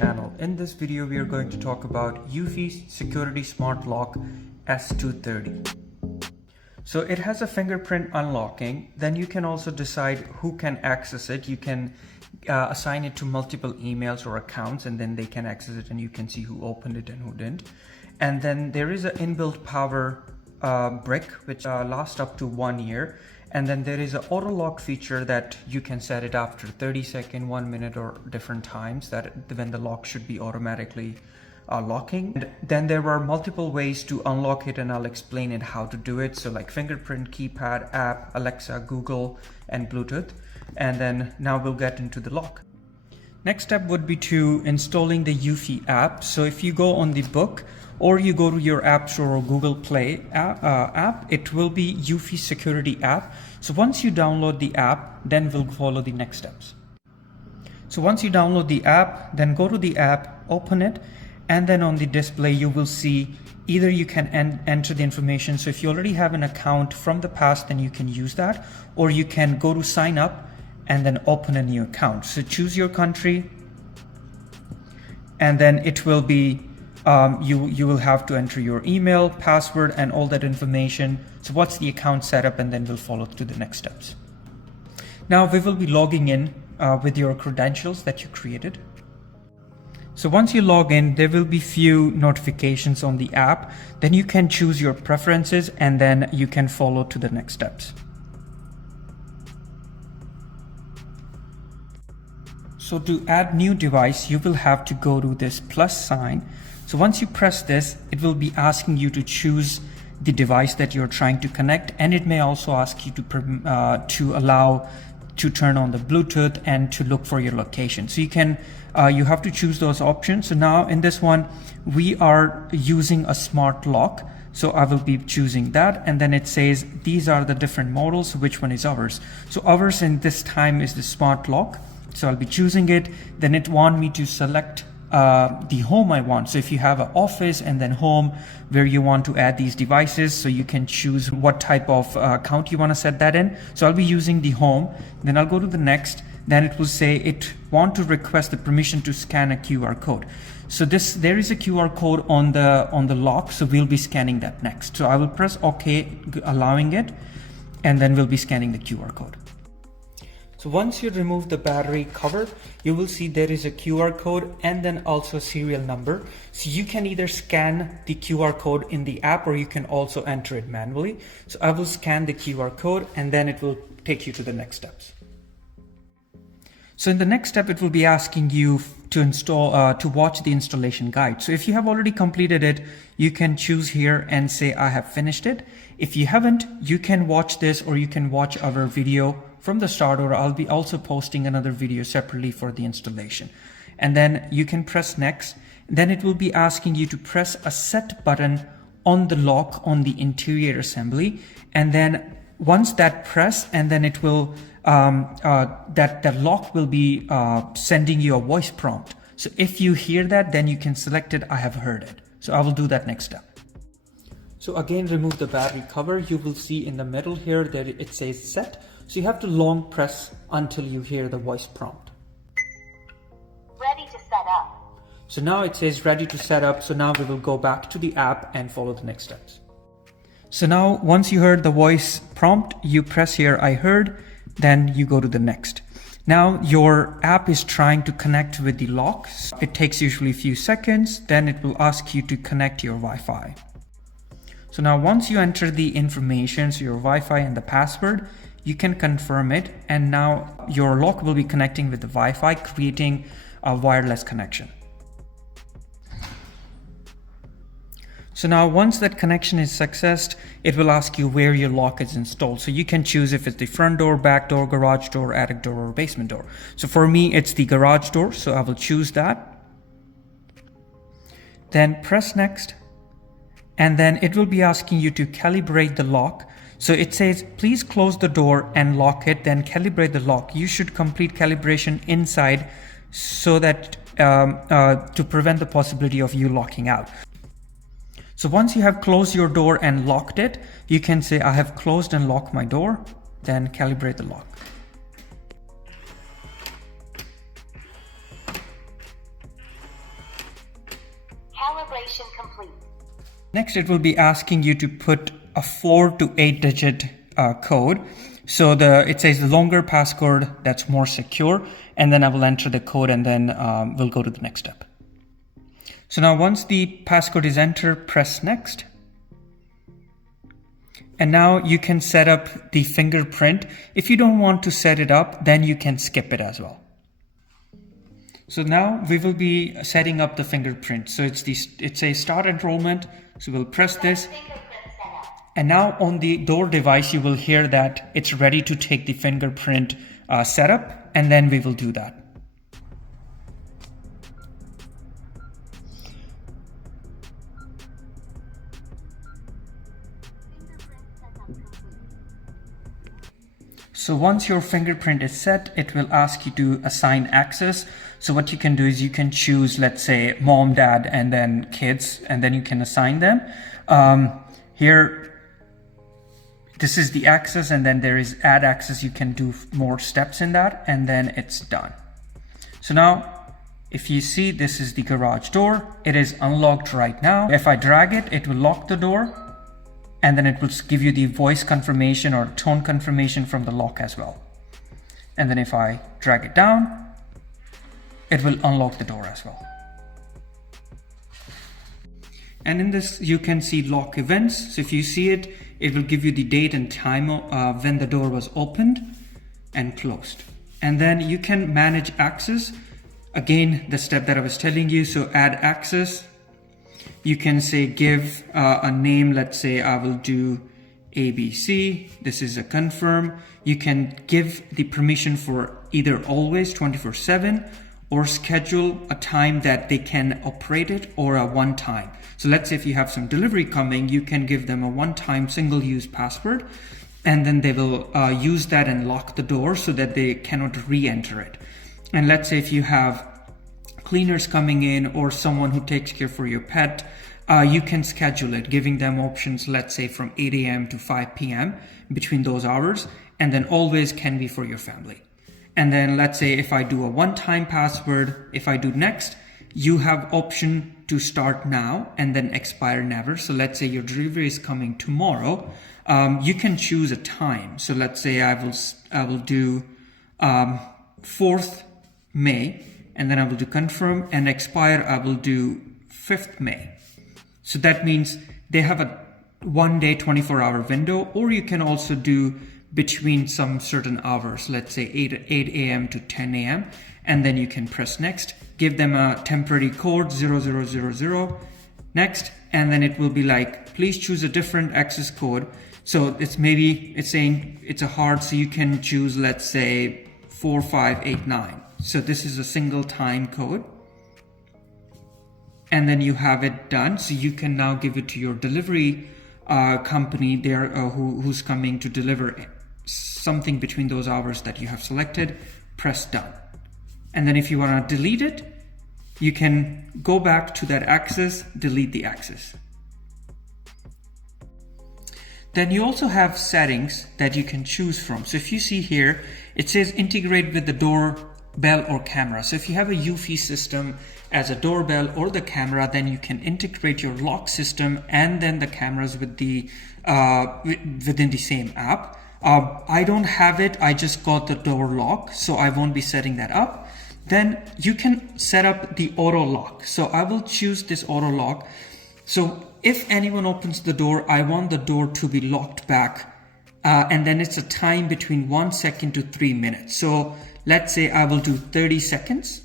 channel. In this video, we are going to talk about Eufy Security Smart Lock S230. So it has a fingerprint unlocking. Then you can also decide who can access it. You can assign it to multiple emails or accounts, and then they can access it and you can see who opened it and who didn't. And then there is an inbuilt power brick which lasts up to 1 year. And then there is an auto lock feature that you can set it after 30 seconds, 1 minute, or different times that when the lock should be automatically locking. And then there are multiple ways to unlock it, and I'll explain it how to do it. So like fingerprint, keypad, app, Alexa, Google, and Bluetooth. And then now we'll get into the lock. Next step would be to installing the Eufy app. So if you go on the book, or you go to your App Store or Google Play app, it will be Eufy Security App. So once you download the app, then we'll follow the next steps. So once you download the app, then go to the app, open it, and then on the display you will see either you can enter the information. So if you already have an account from the past, then you can use that, or you can go to sign up and then open a new account. So choose your country, and then it will be you will have to enter your email, password, and all that information. So what's the account setup, and then we'll follow to the next steps. Now we will be logging in with your credentials that you created. So once you log in, there will be few notifications on the app. Then you can choose your preferences, and then you can follow to the next steps. So to add new device, you will have to go to this plus sign. So once you press this, it will be asking you to choose the device that you're trying to connect, and it may also ask you to allow to turn on the Bluetooth and to look for your location. So you have to choose those options. So now in this one, we are using a smart lock. So I will be choosing that, and then it says these are the different models. Which one is ours? So ours in this time is the smart lock. So I'll be choosing it. Then it wants me to select the home I want. So if you have an office and then home where you want to add these devices, so you can choose what type of account you want to set that in. So I'll be using the home. Then I'll go to the next. Then it will say it want to request the permission to scan a QR code. So there is a QR code on the lock, so we'll be scanning that next. So I will press OK, allowing it, and then we'll be scanning the QR code. So once you remove the battery cover, you will see there is a QR code and then also a serial number. So you can either scan the QR code in the app, or you can also enter it manually. So I will scan the QR code, and then it will take you to the next steps. So in the next step, it will be asking you to install, to watch the installation guide. So if you have already completed it, you can choose here and say, I have finished it. If you haven't, you can watch this, or you can watch our video from the start, or I'll be also posting another video separately for the installation. And then you can press next. Then it will be asking you to press a set button on the lock on the interior assembly. And then once that press, and then it will, that lock will be sending you a voice prompt. So if you hear that, then you can select it, I have heard it. So I will do that next step. So again, remove the battery cover. You will see in the middle here that it says set. So you have to long press until you hear the voice prompt. Ready to set up. So now it says ready to set up. So now we will go back to the app and follow the next steps. So now once you heard the voice prompt, you press here, I heard, then you go to the next. Now your app is trying to connect with the lock. It takes usually a few seconds. Then it will ask you to connect your Wi-Fi. So now once you enter the information, so your Wi-Fi and the password, you can confirm it, and now your lock will be connecting with the Wi-Fi, creating a wireless connection. So now once that connection is successed, it will ask you where your lock is installed. So you can choose if it's the front door, back door, garage door, attic door, or basement door. So for me, it's the garage door, so I will choose that. Then press next, and then it will be asking you to calibrate the lock. So it says, please close the door and lock it, then calibrate the lock. You should complete calibration inside so that to prevent the possibility of you locking out. So once you have closed your door and locked it, you can say, I have closed and locked my door, then calibrate the lock. Calibration complete. Next, it will be asking you to put a 4 to 8 digit code. So it says the longer passcode, that's more secure. And then I will enter the code and then we'll go to the next step. So now once the passcode is entered, press next. And now you can set up the fingerprint. If you don't want to set it up, then you can skip it as well. So now we will be setting up the fingerprint. So it's a start enrollment. So we'll press this. And now on the door device, you will hear that it's ready to take the fingerprint setup. And then we will do that. So once your fingerprint is set, it will ask you to assign access. So what you can do is you can choose, let's say, mom, dad, and then kids, and then you can assign them. Here, this is the access, and then there is add access. You can do more steps in that, and then it's done. So now, if you see, this is the garage door. It is unlocked right now. If I drag it, it will lock the door. And then it will give you the voice confirmation or tone confirmation from the lock as well. And then if I drag it down, it will unlock the door as well. And in this, you can see lock events. So if you see it, it will give you the date and time when the door was opened and closed. And then you can manage access. Again, the step that I was telling you. So add access. You can say give a name. Let's say I will do ABC. This is a confirm. You can give the permission for either always 24/7 or schedule a time that they can operate it or a one time. So let's say if you have some delivery coming, you can give them a one-time single-use password, and then they will use that and lock the door so that they cannot re-enter it. And let's say if you have cleaners coming in or someone who takes care for your pet, you can schedule it, giving them options, let's say from 8 a.m. to 5 p.m. between those hours, and then always can be for your family. And then let's say if I do a one-time password, if I do next, you have option to start now and then expire never. So let's say your delivery is coming tomorrow. You can choose a time. So let's say I will do 4th May. And then I will do confirm, and expire I will do 5th May. So that means they have a 1 day 24-hour window, or you can also do between some certain hours, let's say 8 a.m. to 10 a.m. And then you can press next, give them a temporary code 0000, next, and then it will be like, please choose a different access code. So it's saying it's a hard, so you can choose, let's say 4589. So this is a single time code. And then you have it done. So you can now give it to your delivery company there who's coming to deliver something between those hours that you have selected. Press done. And then if you want to delete it, you can go back to that access, delete the access. Then you also have settings that you can choose from. So if you see here, it says integrate with the doorbell or camera. So if you have a Eufy system as a doorbell or the camera, then you can integrate your lock system and then the cameras with the within the same app. I don't have it. I just got the door lock, so I won't be setting that up. Then you can set up the auto lock. So I will choose this auto lock. So if anyone opens the door, I want the door to be locked back. And then it's a time between 1 second to 3 minutes. So let's say I will do 30 seconds.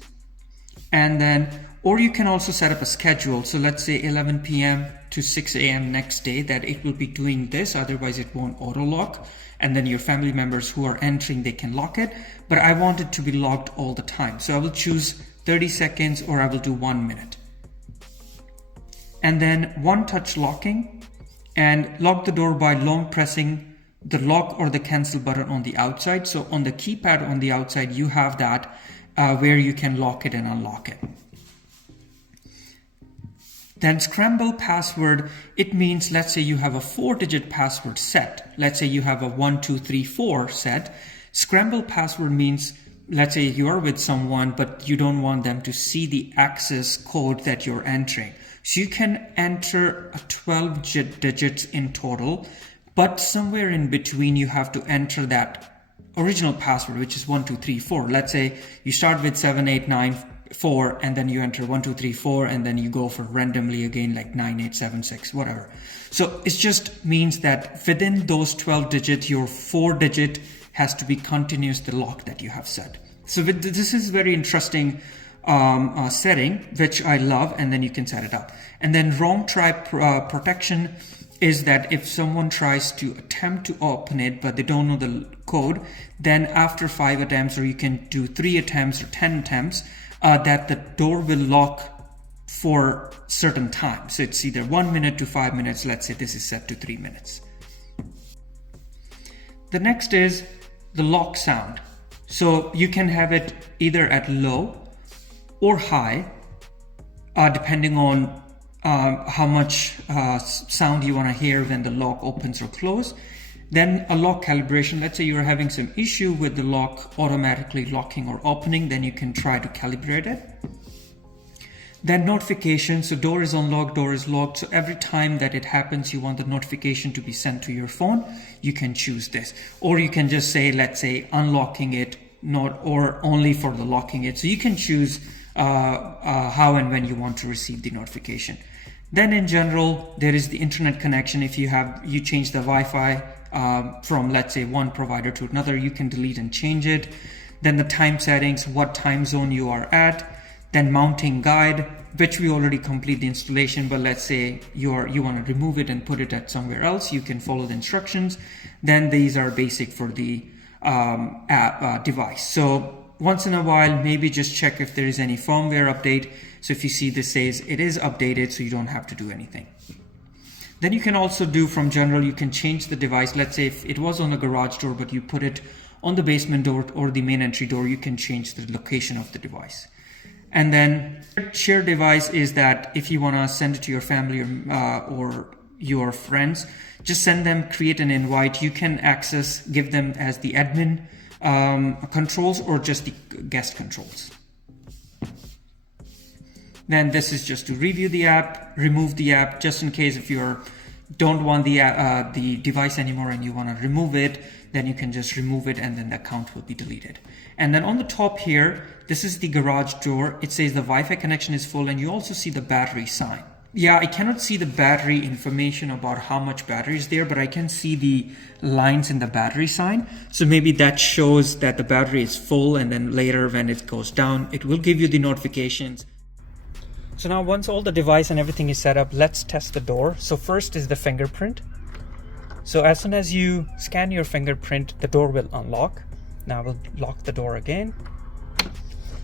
And then, or you can also set up a schedule. So let's say 11 p.m. to 6 a.m. next day that it will be doing this. Otherwise it won't auto lock. And then your family members who are entering, they can lock it. But I want it to be locked all the time. So I will choose 30 seconds or I will do 1 minute. And then one touch locking, and lock the door by long pressing the lock or the cancel button on the outside. So on the keypad on the outside, you have that where you can lock it and unlock it. Then scramble password, it means, let's say you have a 4-digit password set. Let's say you have a 1, 2, 3, 4 set. Scramble password means let's say you are with someone, but you don't want them to see the access code that you're entering. So you can enter 12 digits in total, but somewhere in between you have to enter that original password, which is 1234. Let's say you start with 7894 and then you enter 1234 and then you go for randomly again like 9876, whatever. So it just means that within those 12 digits, your 4-digit has to be continuous, the lock that you have set. So this is very interesting setting, which I love, and then you can set it up. And then wrong try protection is that if someone tries to attempt to open it but they don't know the code, then after 5 attempts, or you can do 3 attempts or 10 attempts, that the door will lock for certain time. So it's either 1 minute to 5 minutes. Let's say this is set to 3 minutes. The next is the lock sound. So you can have it either at low or high, depending on how much sound you want to hear when the lock opens or closes. Then a lock calibration. Let's say you're having some issue with the lock automatically locking or opening, then you can try to calibrate it. Then notification. So door is unlocked, door is locked. So every time that it happens, you want the notification to be sent to your phone, you can choose this. Or you can just say, let's say unlocking it, not or only for the locking it. So you can choose how and when you want to receive the notification. Then in general, there is the internet connection. If you change the Wi-Fi from, let's say, one provider to another, you can delete and change it. Then the time settings, what time zone you are at. Then mounting guide, which we already complete the installation, but let's say you want to remove it and put it at somewhere else, you can follow the instructions. Then these are basic for the device. So once in a while, maybe just check if there is any firmware update. So if you see this says it is updated, so you don't have to do anything. Then you can also do from general, you can change the device. Let's say if it was on a garage door, but you put it on the basement door or the main entry door, you can change the location of the device. And then share device is that if you want to send it to your family or your friends, just send them, create an invite. You can access, give them as the admin controls or just the guest controls. Then this is just to review the app, remove the app, just in case if you don't want the device anymore and you want to remove it, then you can just remove it and then the account will be deleted. And then on the top here, this is the garage door. It says the Wi-Fi connection is full, and you also see the battery sign. Yeah, I cannot see the battery information about how much battery is there, but I can see the lines in the battery sign. So maybe that shows that the battery is full, and then later when it goes down, it will give you the notifications. So now once all the device and everything is set up, let's test the door. So first is the fingerprint. So as soon as you scan your fingerprint, the door will unlock. Now we'll lock the door again.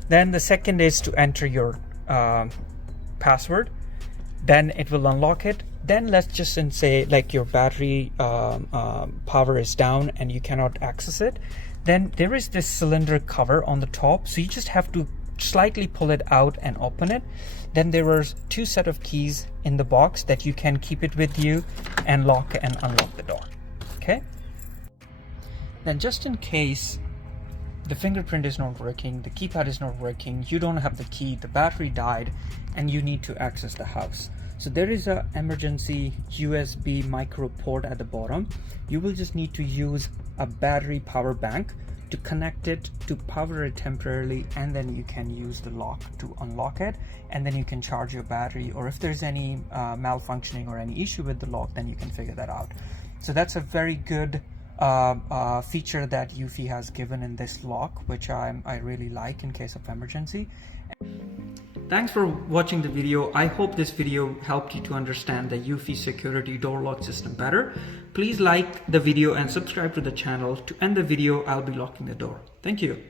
Then the second is to enter your password. Then it will unlock it. Then let's just say like your battery power is down and you cannot access it. Then there is this cylinder cover on the top. So you just have to slightly pull it out and open it. Then there are 2 sets of keys in the box that you can keep it with you and lock and unlock the door. Okay. Then just in case the fingerprint is not working, the keypad is not working, you don't have the key, the battery died, and you need to access the house. So there is an emergency USB micro port at the bottom. You will just need to use a battery power bank to connect it, to power it temporarily, and then you can use the lock to unlock it, and then you can charge your battery, or if there's any malfunctioning or any issue with the lock, then you can figure that out. So that's a very good feature that Eufy has given in this lock, which I really like in case of emergency. Thanks for watching the video. I hope this video helped you to understand the Eufy Security door lock system better. Please like the video and subscribe to the channel. To end the video, I'll be locking the door. Thank you.